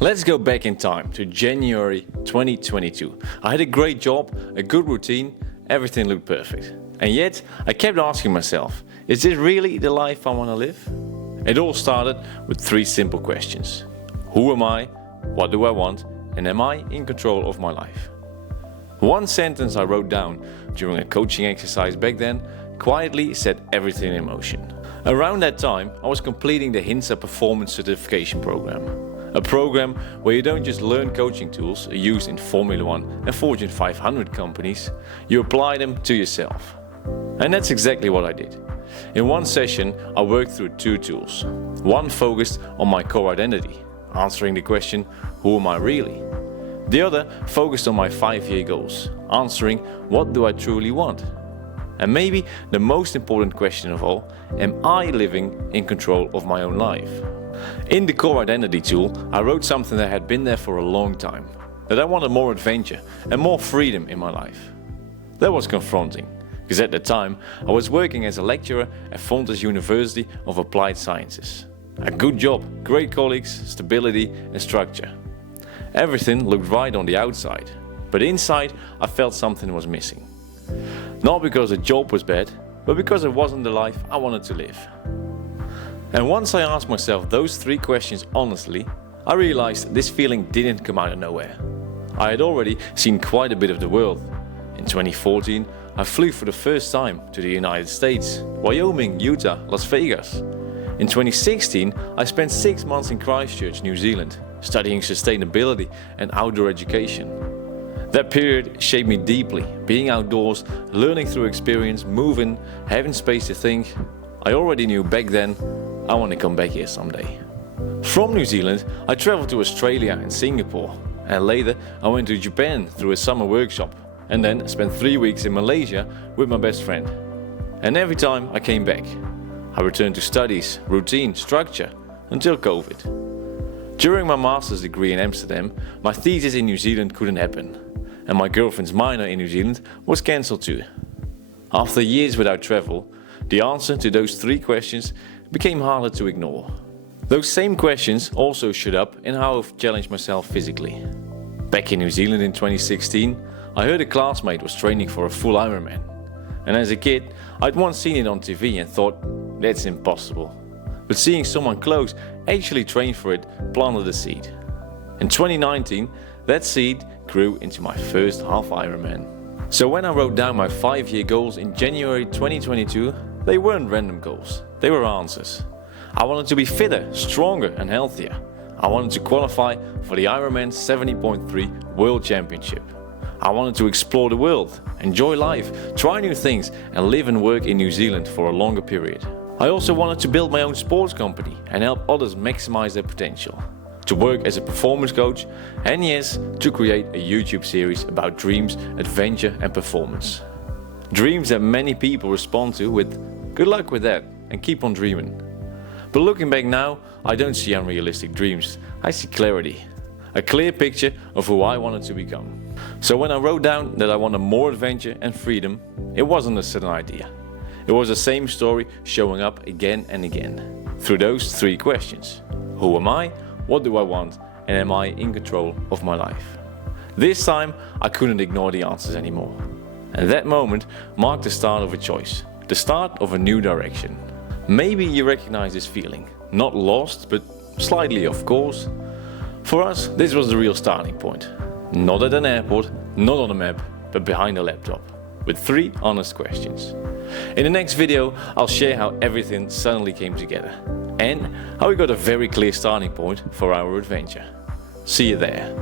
Let's go back in time to January 2022. I had a great job, a good routine, everything looked perfect. And yet, I kept asking myself, is this really the life I want to live? It all started with three simple questions. Who am I? What do I want? And am I in control of my life? One sentence I wrote down during a coaching exercise back then quietly set everything in motion. Around that time, I was completing the HINSA Performance Certification Program. A program where you don't just learn coaching tools used in Formula 1 and Fortune 500 companies, you apply them to yourself. And that's exactly what I did. In one session, I worked through two tools. One focused on my core identity, answering the question, who am I really? The other focused on my 5-year goals, answering what do I truly want? And maybe the most important question of all, am I living in control of my own life? In the core identity tool, I wrote something that had been there for a long time, that I wanted more adventure and more freedom in my life. That was confronting, because at the time I was working as a lecturer at Fontys University of Applied Sciences. A good job, great colleagues, stability and structure. Everything looked right on the outside, but inside I felt something was missing. Not because the job was bad, but because it wasn't the life I wanted to live. And once I asked myself those three questions honestly, I realized this feeling didn't come out of nowhere. I had already seen quite a bit of the world. In 2014, I flew for the first time to the United States, Wyoming, Utah, Las Vegas. In 2016, I spent 6 months in Christchurch, New Zealand, studying sustainability and outdoor education. That period shaped me deeply, being outdoors, learning through experience, moving, having space to think. I already knew back then I want to come back here someday. From New Zealand, I traveled to Australia and Singapore, and later I went to Japan through a summer workshop, and then spent 3 weeks in Malaysia with my best friend. And every time I came back, I returned to studies, routine, structure, until COVID. During my master's degree in Amsterdam, my thesis in New Zealand couldn't happen, and my girlfriend's minor in New Zealand was cancelled too. After years without travel, the answer to those three questions became harder to ignore. Those same questions also showed up in how I've challenged myself physically. Back in New Zealand in 2016, I heard a classmate was training for a full Ironman. And as a kid, I'd once seen it on TV and thought, that's impossible. But seeing someone close actually train for it planted a seed. In 2019, that seed grew into my first half Ironman. So when I wrote down my 5-year goals in January 2022, they weren't random goals, they were answers. I wanted to be fitter, stronger and healthier. I wanted to qualify for the Ironman 70.3 World Championship. I wanted to explore the world, enjoy life, try new things and live and work in New Zealand for a longer period. I also wanted to build my own sports company and help others maximize their potential. To work as a performance coach and yes, to create a YouTube series about dreams, adventure and performance. Dreams that many people respond to with good luck with that and keep on dreaming. But looking back now, I don't see unrealistic dreams, I see clarity. A clear picture of who I wanted to become. So when I wrote down that I wanted more adventure and freedom, it wasn't a sudden idea. It was the same story showing up again and again, through those three questions. Who am I? What do I want? And am I in control of my life? This time, I couldn't ignore the answers anymore. And that moment marked the start of a choice, the start of a new direction. Maybe you recognize this feeling, not lost, but slightly off course. For us, this was the real starting point. Not at an airport, not on a map, but behind a laptop, with 3 honest questions. In the next video, I'll share how everything suddenly came together, and how we got a very clear starting point for our adventure. See you there.